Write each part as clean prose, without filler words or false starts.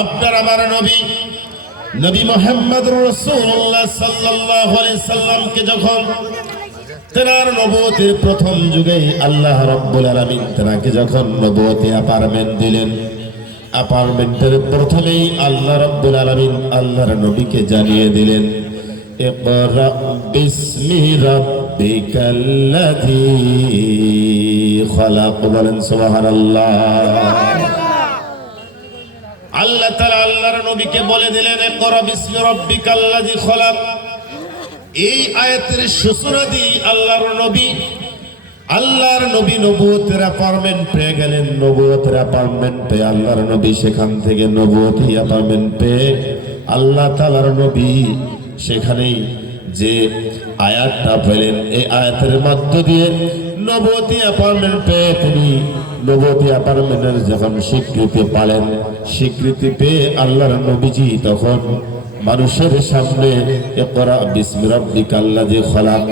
আপনার আমার নবী নবী মুহাম্মদুর রাসূলুল্লাহ সাল্লাল্লাহু আলাইহি সাল্লামকে যখন তেনার নবুয়তের প্রথম যুগে আল্লাহ রাব্বুল আলামিন তেনাকে যখন নবুয়তি অ্যাপার্টমেন্ট দিলেন, অ্যাপার্টমেন্টের প্রথমেই আল্লাহ রাব্বুল আলামিন আল্লাহর নবীকে জানিয়ে দিলেন, ইকরা বিসমি রাব্বিকাল্লাযী খালাক। বলেন সুবহানাল্লাহ। আল্লাহ তাআলা আল্লাহর নবীকে বলে দিলেন, ইকরা বিসমি রাব্বিকাল্লাযী খালাক। এই আয়াতের সূচনা দিয়ে আল্লাহর নবী নবুয়তের অ্যাপার্টমেন্ট পেয়ে গেলেন। নবুয়তের অ্যাপার্টমেন্ট পেয়ে আল্লাহর নবী সেখান থেকে নবুয়তি অ্যাপার্টমেন্ট পেয়ে আল্লাহ তাআলার নবী সেখানেই যে আয়াতটা পেলেন, এই আয়াতের মধ্য দিয়ে নবুয়তি অ্যাপার্টমেন্ট পেয়ে তিনি নবুয়তি অ্যাপার্টমেন্টের যখন স্বীকৃতি পালেন, স্বীকৃতি পেয়ে আল্লাহর নবীজি তখন মানুষের সামনে ইকরা বিসমি রাব্বিকাল্লাযী খালাক,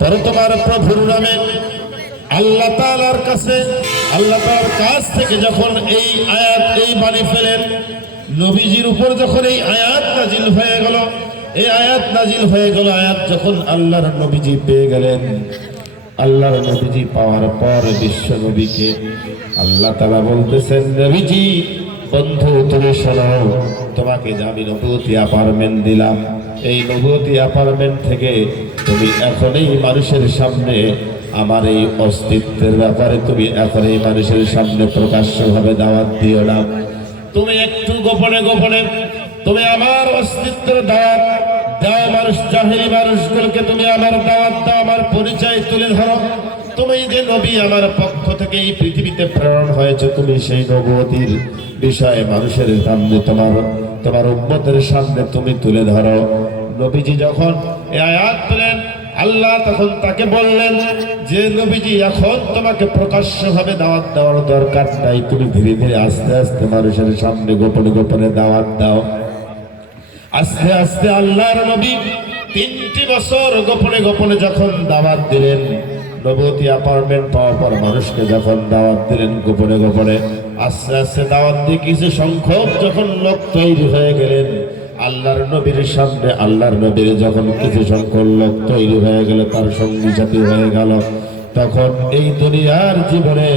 পরে তোমার প্রভুর নামে আল্লাহ তাআলার কাছে, আল্লাহ তাআলার কাছ থেকে যখন এই আয়াত, এই বাণী পেলেন, নবীজির উপর যখন এই আয়াত নাজিল হয়ে গেল, এই আয়াত নাজিল হয়ে গেল, আয়াত যখন আল্লাহর নবীজি পেয়ে গেলেন, আল্লাহর নবীজি পাওয়ার পর বিশ্ব নবীকে আল্লাহ তাআলা বলতেছেন, নবীজি বন্ধু তুমি শোনো, তোমাকে যে আমি নবুয়তি অ্যাপার্টমেন্ট দিলাম, এই নবুয়তি অ্যাপার্টমেন্ট থেকে তুমি এখনই মানুষের সামনে আমার এই অস্তিত্বের ব্যাপারে তুমি এখন এই মানুষের সামনে প্রকাশ্যভাবে দাওয়াত দিও না। তুমি একটু গোপনে গোপনে তুমি আমার অস্তিত্বের দাওয়াত দাও, মানুষ জাহেলি মানুষগুলোকে তুমি আমার দাওয়াত দাও, আমার পরিচয় তুলে ধরো। তুমি যে নবী আমার পক্ষ থেকে এই পৃথিবীতে প্রেরণ হয়েছে, তুমি সেই নবুয়তির বিষয়ে মানুষের সামনে তোমার উম্মতের সামনে তুমি তুলে ধরো। নবীজি যখন এই আয়াত পেলেন, আল্লাহ তখন তাকে বললেন যে নবীজি এখন তোমাকে প্রকাশ্যভাবে দাওয়াত দেওয়ার দরকার নাই, তুমি ধীরে ধীরে আস্তে আস্তে মানুষের সামনে গোপনে গোপনে দাওয়াত দাও। আস্তে আস্তে আল্লাহর নবী 3টি বছর গোপনে গোপনে যখন দাওয়াত দিলেন, নবুয়তি অ্যাপার্টমেন্ট পাওয়ার পর মানুষকে যখন দাওয়াত দিলেন গোপনে গোপনে, আস্তে আস্তে দাওয়াত দিয়ে কিছু সংখ্যক যখন লোক তৈরি হয়ে গেলেন আল্লাহর নবীর সামনে, আল্লাহর নবীর যখন কিছু সংখ্যক লোক তৈরি হয়ে গেল, তার সঙ্গী সাথী হয়ে গেল, তখন এই দুনিয়ার জীবনে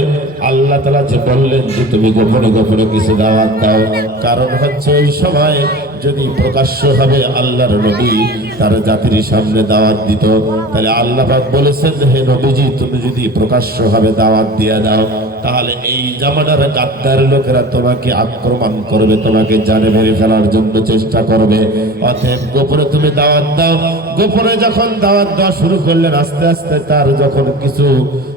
আল্লাহ তাআলা যে বললেন যে তুমি গোপনে গোপনে কিছু দাওয়াত দাও, কারণ হচ্ছে ওই সময় যদি প্রকাশ্য ভাবে আল্লাহর নবী তার জাতির সামনে দাওয়াত দিত, তাহলে আল্লাহ পাক বলেছেন, হে নবীজি তুমি যদি প্রকাশ্য ভাবে দাওয়াত দিয়ে দাও, তাহলে এই জামানার গাদ্দার লোকেরা তোমাকে আক্রমণ করবে, তোমাকে জানে মেরে ফেলার জন্য চেষ্টা করবে। অতএব গোপনে তুমি দাওয়াত দাও। গোপনে যখন দাওয়াত দেওয়া শুরু করলেন, আস্তে আস্তে তার যখন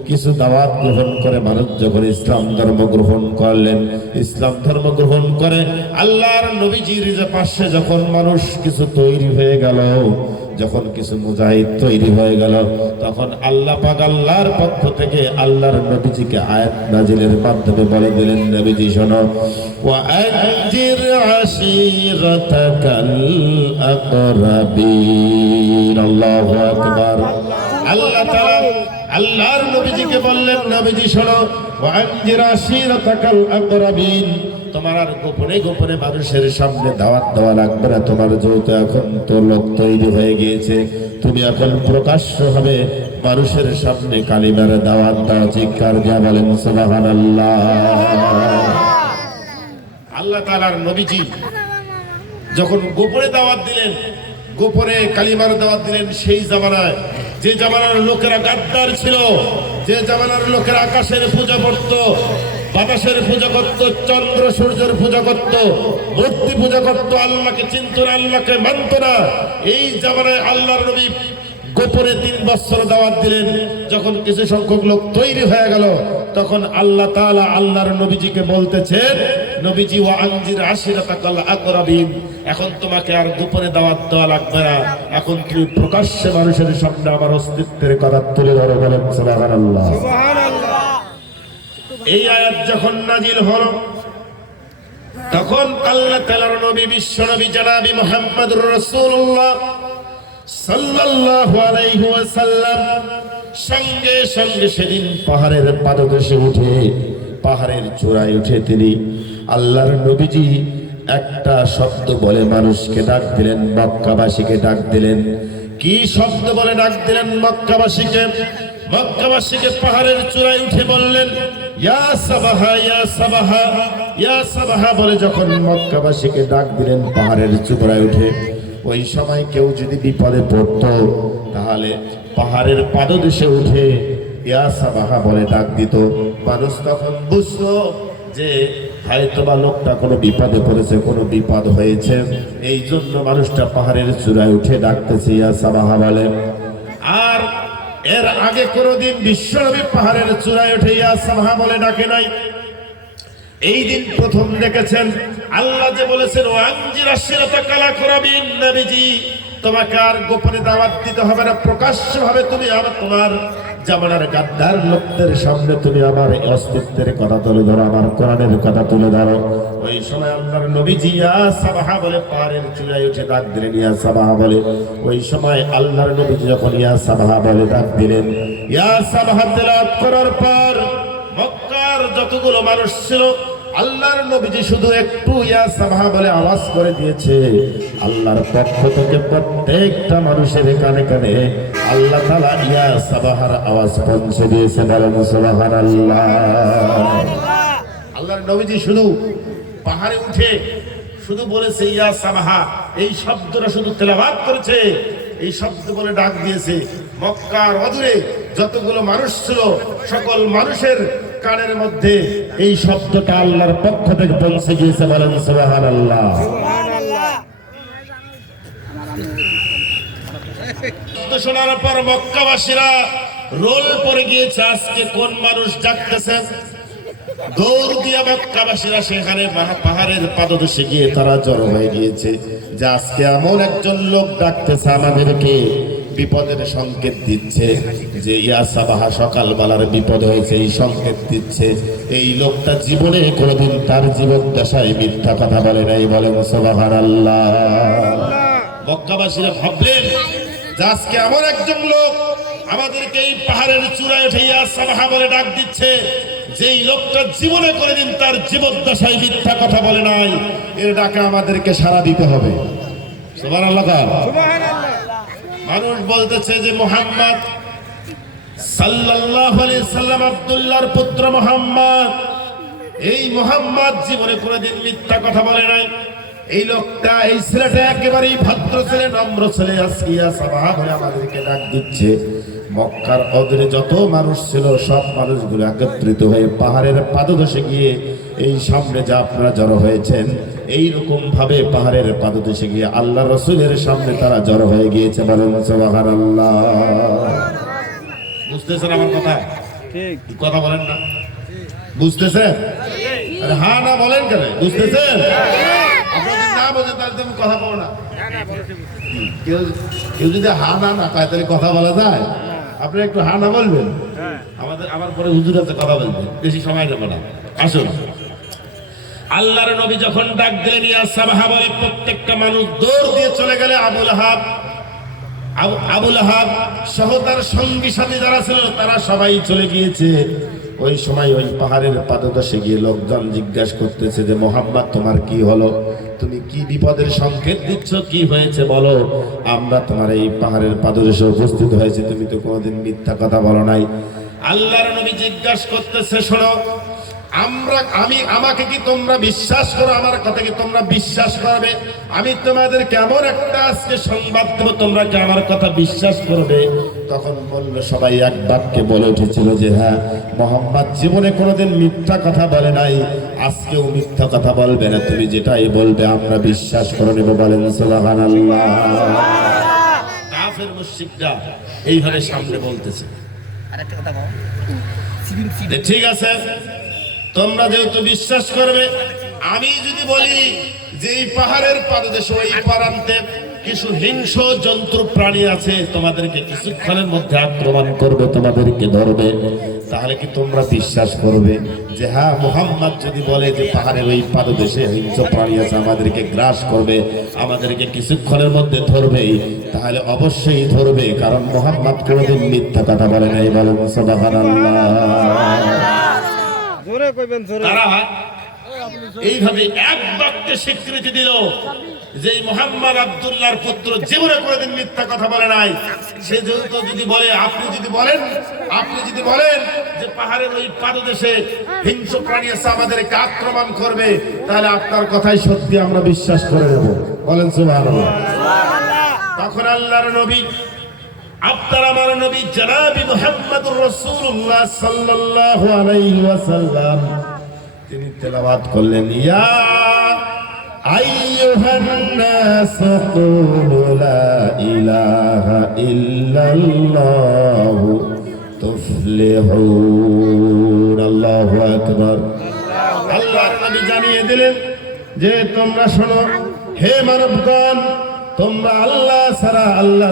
কিছু দাওয়াত গ্রহণ করে মানুষ যখন ইসলাম ধর্ম গ্রহণ করলেন, ইসলাম ধর্ম গ্রহণ করে আল্লাহর নবীজির পাশে যখন মানুষ কিছু তৈরি হয়ে গেল, যখন কিছু মুজাহিদ তৈরি হয়ে গেল, তখন আল্লাহ পাক আল্লাহর পক্ষ থেকে আল্লাহর নবীজিকে আয়াত নাজিলের মাধ্যমে বলে দিলেন, নবীজি শোনো, ওয়া আনজির আশিরাতাকাল আকরাবিন। আল্লাহু আকবার। আল্লাহ তাআলা আল্লাহর নবীজিকে বললেন, নবীজি শোনো, ওয়া আনজির আশিরাতাকাল আকরাবিন, তোমার আর গোপনে গোপনে মানুষের সামনে দাওয়াত দেওয়া লাগবে না। তোমার যেহেতু এখন তো লোক তৈরি হয়ে গিয়েছে, তুমি এখন প্রকাশ্য হবে মানুষের সামনে কালিমার দাওয়াত দাও। চিৎকার দিয়া বলেন সুবহানাল্লাহ। আল্লাহ তাআলার নবীজি যখন গোপনে দাওয়াত দিলেন, গোপনে কালিমার দাওয়াত দিলেন, সেই জামানায় যে জামানার লোকেরা গাদ্দার ছিল, যে জামানার লোকেরা আকাশের পূজা করত, বাতাসের পূজা করত, চন্দ্র সূর্যের পূজা করত, মূর্তি পূজা করত, আল্লাহকে চিনত না, আল্লাহকে মানত না, এই জামানায় আল্লাহর নবী গোপনে 3 বছর দাওয়াত দিলেন। যখন কিছু সংখ্যক লোক তৈরি হয়ে গেল, তখন আল্লাহ তাআলা আল্লাহর নবীজিকে বলতেছেন, নবীজি ওয়া আনজির আশিরাতাকাল আকরাবিন, এখন তোমাকে আর গোপনে দাওয়াত দেওয়া লাগবে না, এখন তুমি প্রকাশ্যে মানুষের সামনে আমার অস্তিত্বের কথা তুলে ধরো। বলেন সুবহানাল্লাহ। এই আয়াত যখন নাজিল হলো, তখন আল্লাহ তাআলার নবী বিশ্ব নবী জনাবি মুহাম্মদুর রাসূলুল্লাহ সাল্লাল্লাহু আলাইহি ওয়াসাল্লাম সঙ্গে সঙ্গে সেদিন পাহাড়ের পাদদেশে উঠে, পাহাড়ের চূড়ায় উঠে তিনি আল্লাহর নবীজি একটা শব্দ বলে মানুষকে ডাক দিলেন, মক্কাবাসীকে ডাক দিলেন। কি শব্দ বলে ডাক দিলেন মক্কাবাসীকে? মক্কাবাসীকে পাহাড়ের চূড়ায় উঠে বললেন, ইয়া সাবাহা, ইয়া সাবাহা, ইয়া সাবাহা বলে যখন মক্কাবাসীকে ডাক দিলেন পাহাড়ের চূড়ায় উঠে, ওই সময় কেউ যদি বিপদে পড়তো তাহলে পাহাড়ের পাদদেশে উঠে ইয়া সাবাহা বলে ডাক দিত। মানুষ তখন বুঝতো যে হয়তোবা লোকটা কোনো বিপদে পড়েছে, কোনো বিপদ হয়েছে, এই জন্য মানুষটা পাহাড়ের চূড়ায় উঠে ডাকতেছে ইয়া সাবাহা বলে। আর এর আগে কোনোদিন বিশ্বনবী পাহাড়ের চূড়ায় উঠে ইয়া সাবাহা বলে ডাকে নাই। এই দিন প্রথম দেখেছেন। আল্লাহ যে বলেছেন ও আনজির আশিরাতাকাল আকরাবিন, নবীজি তোমাকে আর গোপনে দাওয়াত দিতে হবে না, প্রকাশ্যভাবে তুমি আমার তোমার জামানার গাদ্দার লোকদের সামনে তুমি আমার অস্তিত্বের কথা তুলে ধরো, আমার কোরআনের কথা তুলে ধরো। ওই সময় আল্লাহর নবীজি ইয়া সাবাহা বলে পাহাড়ের চূড়ায় উঠে ডাক দিলেন ইয়া সাবাহা বলে। ওই সময় আল্লাহর নবীজি যখন ইয়া সাবাহা বলে ডাক দিলেন, ইয়া সাবাহা তেলাওয়াত করার পর মক্কার যতগুলো মানুষ ছিল আল্লাহর নবীজি শুধু একটু ইয়া সাবাহা বলে আওয়াজ করে দিয়েছে, আল্লাহর পক্ষ থেকে প্রত্যেকটা মানুষের কানে কানে আল্লাহ তাআলা ইয়া সাবাহার আওয়াজ পৌঁছে দিয়েছে। বলেন সুবহানাল্লাহ। আল্লাহর নবীজি শুধু পাহাড়ে উঠে শুধু বলেছে ইয়া সাবাহা, এই শব্দটা শুধু তেলাওয়াত করেছে, এই শব্দ বলে ডাক দিয়েছে। মক্কার অদূরে যতগুলো মানুষ ছিল সকল মানুষের কানের মধ্যে এই শব্দটা আল্লাহর পক্ষ থেকে পৌঁছে গিয়েছে। বলেন সুবহানাল্লাহ। শোনার পর মক্কাবাসীরা রোল পড়ে গিয়েছে, আজকে কোন মানুষ ডাকতেছে। দৌড় দিয়া মক্কাবাসীরা সেখানে পাহাড়ের পাদদেশে গিয়ে তারা জড়ো হয়ে গিয়েছে যে আজকে এমন একজন লোক ডাকতেছে আমাদেরকে, বিপদের সংকেত দিচ্ছে যে ইয়া সাবাহা সকালবেলার বিপদ হয়েছে, এই সংকেত দিচ্ছে। এই লোকটা জীবনে কোনোদিন তার জীবন দশায় মিথ্যা কথা বলে নাই। বলেন সুবহানাল্লাহ। মক্কাবাসীরা ভাবলেন যে আজকে এমন একজন লোক আমাদেরকে এই পাহাড়ের চূড়ায় উঠে ইয়া সাবাহা বলে ডাক দিচ্ছে, যেই লোকটা জীবনে কোনোদিন তার জীবদ্দশায় মিথ্যা কথা বলে নাই, এর ডাকে আমাদেরকে সাড়া দিতে হবে। সুবহানাল্লাহ। মানুষ বলতেছে যে মুহাম্মদ সাল্লাল্লাহু আলাইহি সাল্লাম আব্দুল্লাহর পুত্র মুহাম্মদ, এই মুহাম্মদ জীবনে কোনোদিন মিথ্যা কথা বলে নাই। এই লোকটা, এই ছেলেটা একেবারেই ভদ্র ছেলে, নম্র ছেলে, আজকে ইয়া সাবাহা বলে আমাদেরকে ডাক দিচ্ছে। মক্কার অদূরে যত মানুষ ছিল সব মানুষগুলো একত্রিত হয়ে পাহাড়ের পাদদেশে গিয়ে এই সামনে যা আপনারা জড়ো হয়েছেন, এইরকম ভাবে পাহাড়ের পাদদেশে গিয়ে আল্লাহ রাসূলের সামনে তারা জড়ো হয়ে গিয়েছে। বলেন সুবহানাল্লাহ। বুঝতেছেন আমার কথা? ঠিক কথা বলেন না? বুঝতেছেন? আরে হ্যাঁ না বলেন কেন? বুঝতেছেন? আপনাদের না বোঝে তাহলে তুমি কথা বলো না। কেউ যদি হ্যাঁ না না পায় তাহলে কথা বলা যায়? আপনি একটু হ্যাঁ না বলবেন, আমার পরে হুজুর আছে কথা বলবেন, বেশি সময় নেব না। আসুন, আল্লাহর নবী যখন ডাক দিলেন ইয়া সাবাহা বলে, প্রত্যেকটা মানুষ দৌড় দিয়ে চলে গেলে। আবু লাহাব সহ তার সঙ্গী সাথী যারা ছিল তারা সবাই চলে গিয়েছে। ওই সময় ওই পাহাড়ের পাদদেশে গিয়ে লোকজন জিজ্ঞাসা করতেছে যে মুহাম্মদ তোমার কি হলো, তুমি কি বিপদের সংকেত দিচ্ছ, কি হয়েছে বলো। আমরা তোমার এই পাহাড়ের পাদদেশে উপস্থিত হয়েছে, তুমি তো কোনোদিন মিথ্যা কথা বলো নাই। আল্লাহর নবী জিজ্ঞাসা করতেছে শোনো, আমাকে কি তোমরা বিশ্বাস করো, আমার কথা কি তোমরা বিশ্বাস করবে? আমি তোমাদের কেমন একটা আজকে সংবাদ দেবো, তোমরা কি আমার কথা বিশ্বাস করবে? তখন বললো সবাই এক বাক্যে বলে উঠেছিল যে হ্যাঁ, মুহাম্মদ জীবনে কোনোদিন মিথ্যা কথা বলে নাই, আজকেও মিথ্যা কথা বলবে না, তুমি যেটাই বলবে আমরা বিশ্বাস করে নেব। বলেন সুবহানাল্লাহ। কাফের মুশরিকরা এইভাবে সামনে বলতেছে, আরেকটা কথা বল, ঠিক আছে তোমরা যেহেতু বিশ্বাস করবে, আমি যদি বলি যে এই পাহাড়ের পাদদেশে ওই প্রান্তে কিছু হিংস্র জন্তু প্রাণী আছে, তোমাদেরকে কিছুক্ষণের মধ্যে আক্রমণ করবে, তোমাদেরকে ধরবে, তাহলে কি তোমরা বিশ্বাস করবে যে হ্যাঁ, মুহাম্মদ যদি বলে যে পাহাড়ের ওই পাদদেশে হিংস্র প্রাণী আছে, আমাদেরকে গ্রাস করবে, আমাদেরকে কিছুক্ষণের মধ্যে ধরবে, তাহলে অবশ্যই ধরবে, কারণ মুহাম্মদ কোনোদিন মিথ্যা কথা বলে নাই। বলেন সুবহানাল্লাহ। তারা এইভাবে এক বাক্যে স্বীকৃতি দিল যে মোহাম্মদ আব্দুল্লাহর পুত্র জীবনে কোনোদিন মিথ্যা কথা বলে নাই। সে যেহেতু যদি বলে, আপনি যদি বলেন যে পাহাড়ের ওই পাদদেশে হিংস্র প্রাণী এসে আমাদেরকে আক্রমণ করবে, তাহলে আপনার কথাই সত্যি আমরা বিশ্বাস করে নেব। বলেন সুবহানাল্লাহ। তখন আল্লাহর নবী, আপনার আমার নবী জনাবি মুহাম্মদুর রাসূলুল্লাহ সাল্লাল্লাহু আলাইহি ওয়াসাল্লাম তিনি তেলাওয়াত করলেন, ইয়া আইয়ুহান নাস কুলু লা ইলাহা ইল্লাল্লাহু তুফলিহুন। আল্লাহু আকবার। আল্লাহর নবী জানিয়ে দিলেন যে তোমরা শোনো, হে মানবগণ, তোমরা আল্লাহ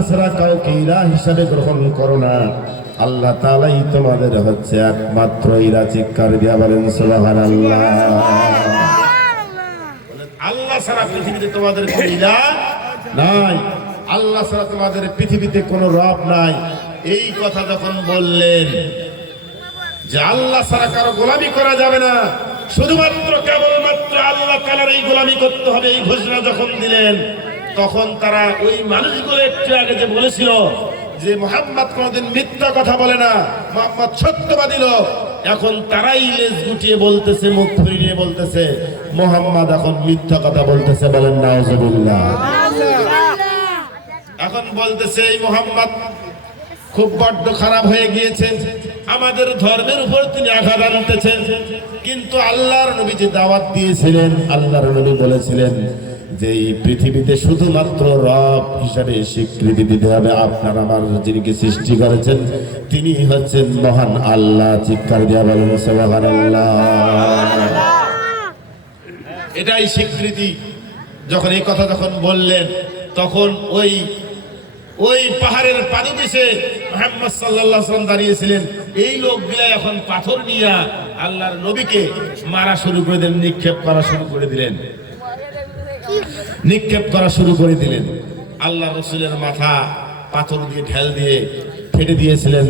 ছাড়া কাউকে ইলাহ হিসাবে গ্রহণ করো না। আল্লাহ তাআলাই তোমাদের হচ্ছে একমাত্র ইলাহ। চিৎকার দিয়া বলেন সুবহানাল্লাহ। আল্লাহ ছাড়া পৃথিবীতে তোমাদের কোনো ইলাহ নাই, আল্লাহ ছাড়া তোমাদের পৃথিবীতে কোনো রব নাই। এই কথা যখন বললেন যে আল্লাহ ছাড়া কারো গোলামি করা যাবে না, শুধুমাত্র কেবলমাত্র আল্লাহ তাআলার এই গোলামি করতে হবে, এই ঘোষণা যখন দিলেন, তখন তারা ওই মানুষগুলো একটু আগে যে বলেছিল যে মুহাম্মদ কোনদিন মিথ্যা কথা বলে না, মুহাম্মদ সত্যবাদী লোক, এখন তারাই লেজ গুটিয়ে বলতেছে, মুখ ফিরিয়ে বলতেছে মুহাম্মদ এখন মিথ্যা কথা বলতেছে। বলেন নাউজুবিল্লাহ। এখন বলতেছে এই মুহাম্মদ খুব বড্ড খারাপ হয়ে গিয়েছে, আমাদের ধর্মের উপর তিনি আঘাত আনতেছেন। কিন্তু আল্লাহর নবী যে দাওয়াত দিয়েছিলেন, আল্লাহর নবী বলেছিলেন যে এই পৃথিবীতে শুধুমাত্র রব হিসাবে স্বীকৃতি দিতে হবে আপনার আমার যিনিকে সৃষ্টি করেছেন, তিনি হচ্ছেন মহান আল্লাহ। চিৎকার দিয়া বলেন সুবহানাল্লাহ। এটাই স্বীকৃতি। যখন এই কথা যখন বললেন, তখন ওই পাহাড়ের পাদদেশে মুহাম্মদ সাল্লাল্লাহু আলাইহি ওয়াসাল্লাম দাঁড়িয়েছিলেন। এই লোকগুলা এখন পাথর নিয়ে আল্লাহর নবীকে মারা শুরু করে দিলেন, নিক্ষেপ করা শুরু করে দিলেন। আল্লাহ রসুলের মাথা পাথর দিয়ে ঢেল দিয়ে ফেটে দিয়েছিলেন,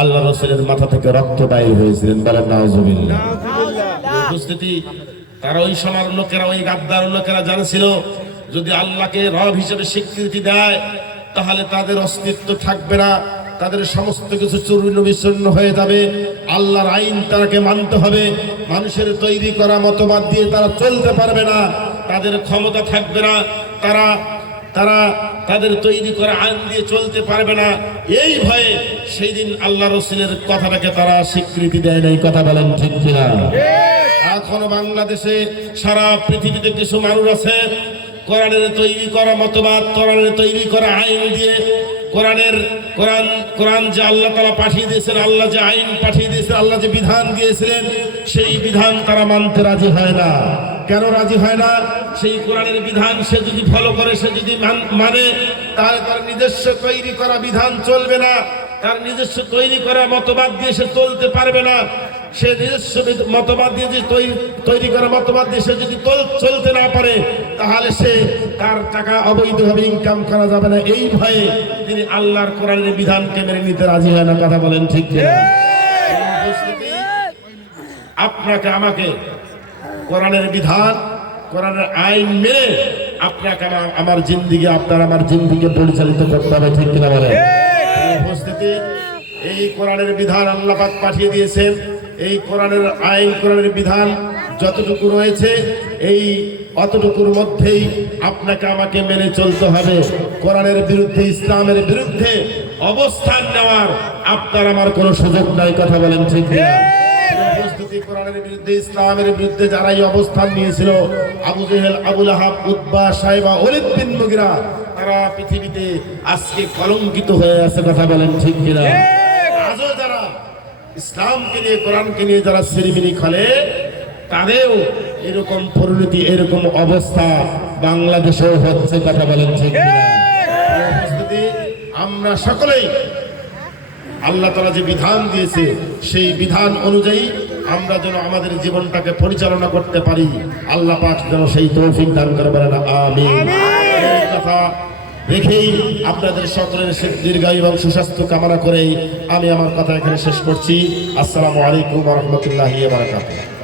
আল্লাহ রসুলের মাথা থেকে রক্ত বাইর হয়েছিলেন। বলেন নাউজুবিল্লাহ। উপস্থিতি তারা ওই সময়ের লোকেরা, ওই গাদ্দার লোকেরা জানছিল যদি আল্লাহকে রব হিসেবে স্বীকৃতি দেয় তাহলে তাদের অস্তিত্ব থাকবে না, তাদের সমস্ত কিছু চূর্ণ বিচূর্ণ হয়ে যাবে। আল্লাহর আইন তাকে মানতে হবে, মানুষের তৈরি করা মতবাদ দিয়ে তারা চলতে পারবে না, তাদের ক্ষমতা থাকবে না, তারা তাদের তৈরি করা আইন দিয়ে চলতে পারবে না। এই ভয়ে সেই দিন আল্লাহ রসুলের কথাটাকে তারা স্বীকৃতি দেয় নাই। কথা বলেন ঠিক কিনা? এখনো বাংলাদেশে সারা পৃথিবীতে কিছু মানুষ আছে কোরআনের তৈরি করা মতবাদ, কোরআনের তৈরি করা আইন দিয়ে কোরআন যে আল্লাহ তাআলা পাঠিয়ে দিয়েছেন, আল্লাহ যে আইন পাঠিয়ে দিয়েছেন, আল্লাহ যে বিধান দিয়েছিলেন, সেই বিধান তারা মানতে রাজি হয় না। কেন রাজি হয় না? সেই কোরআনের বিধান সে যদি ফলো করে, সে যদি মানে, তাহলে তার নিজস্ব তৈরি করা বিধান চলবে না, তার নিজস্ব তৈরি করা মতবাদ দিয়ে সে চলতে পারবে না। সে নিজস্ব মতবাদ দিয়ে যে তৈরি করা মতবাদ দিয়ে সে যদি চলতে না পারে, তাহলে সে তার টাকা অবৈধভাবে ইনকাম করা যাবে না। এই ভয়ে তিনি আল্লাহর কোরআনের বিধানকে মেনে নিতে রাজি হয় না। কথা বলেন ঠিক কিনা? আপনাকে আমাকে কোরআনের বিধান, কোরআনের আইন মেনে আপনাকে আমার জিন্দিগি, আপনার আমার জিন্দিগি পরিচালিত করতে হবে। ঠিক কিনা বলেন? উপস্থিতি, এই কোরআনের বিধান আল্লাহ পাক পাঠিয়ে দিয়েছেন। এই কোরআনের আইন, কোরআনের বিধান যতটুকু রয়েছে, এই অতটুকুর মধ্যেই আপনাকে আমাকে মেনে চলতে হবে। কোরআনের বিরুদ্ধে, ইসলামের বিরুদ্ধে অবস্থান নেওয়ার আপনার আমার কোনো সুযোগ নাই। কথা বলেন ঠিক কিনা? উপস্থিতি, কোরআনের বিরুদ্ধে, ইসলামের বিরুদ্ধে যারাই অবস্থান নিয়েছিল, আবু জেহেল, আবু লাহাব, উতবা, সাইবা, ওলীদ বিন মুগিরা, তারা পৃথিবীতে আজকে কলঙ্কিত হয়ে আছে। কথা বলেন ঠিক কিনা? আজও যারা ইসলামকে নিয়ে, কোরআনকে নিয়ে যারা সিরিমিনি খেলে, তাদেরও এরকম পরিণতি, এরকম অবস্থা বাংলাদেশেও হচ্ছে। কথা বলেন ঠিক কিনা? আমরা সকলেই আল্লাহ তাআলা যে বিধান দিয়েছে, সেই বিধান অনুযায়ী আমরা যেন আমাদের জীবনটাকে পরিচালনা করতে পারি, আল্লাহ পাক যেন সেই তৌফিক দান করে। বলেন আমিন। এই কথা রেখেই আপনাদের সকলের দীর্ঘায়ু এবং সুস্বাস্থ্য কামনা করেই আমি আমার কথা এখানে শেষ করছি। আসসালামু আলাইকুম ওয়া রাহমাতুল্লাহি ওয়া বারাকাতুহু।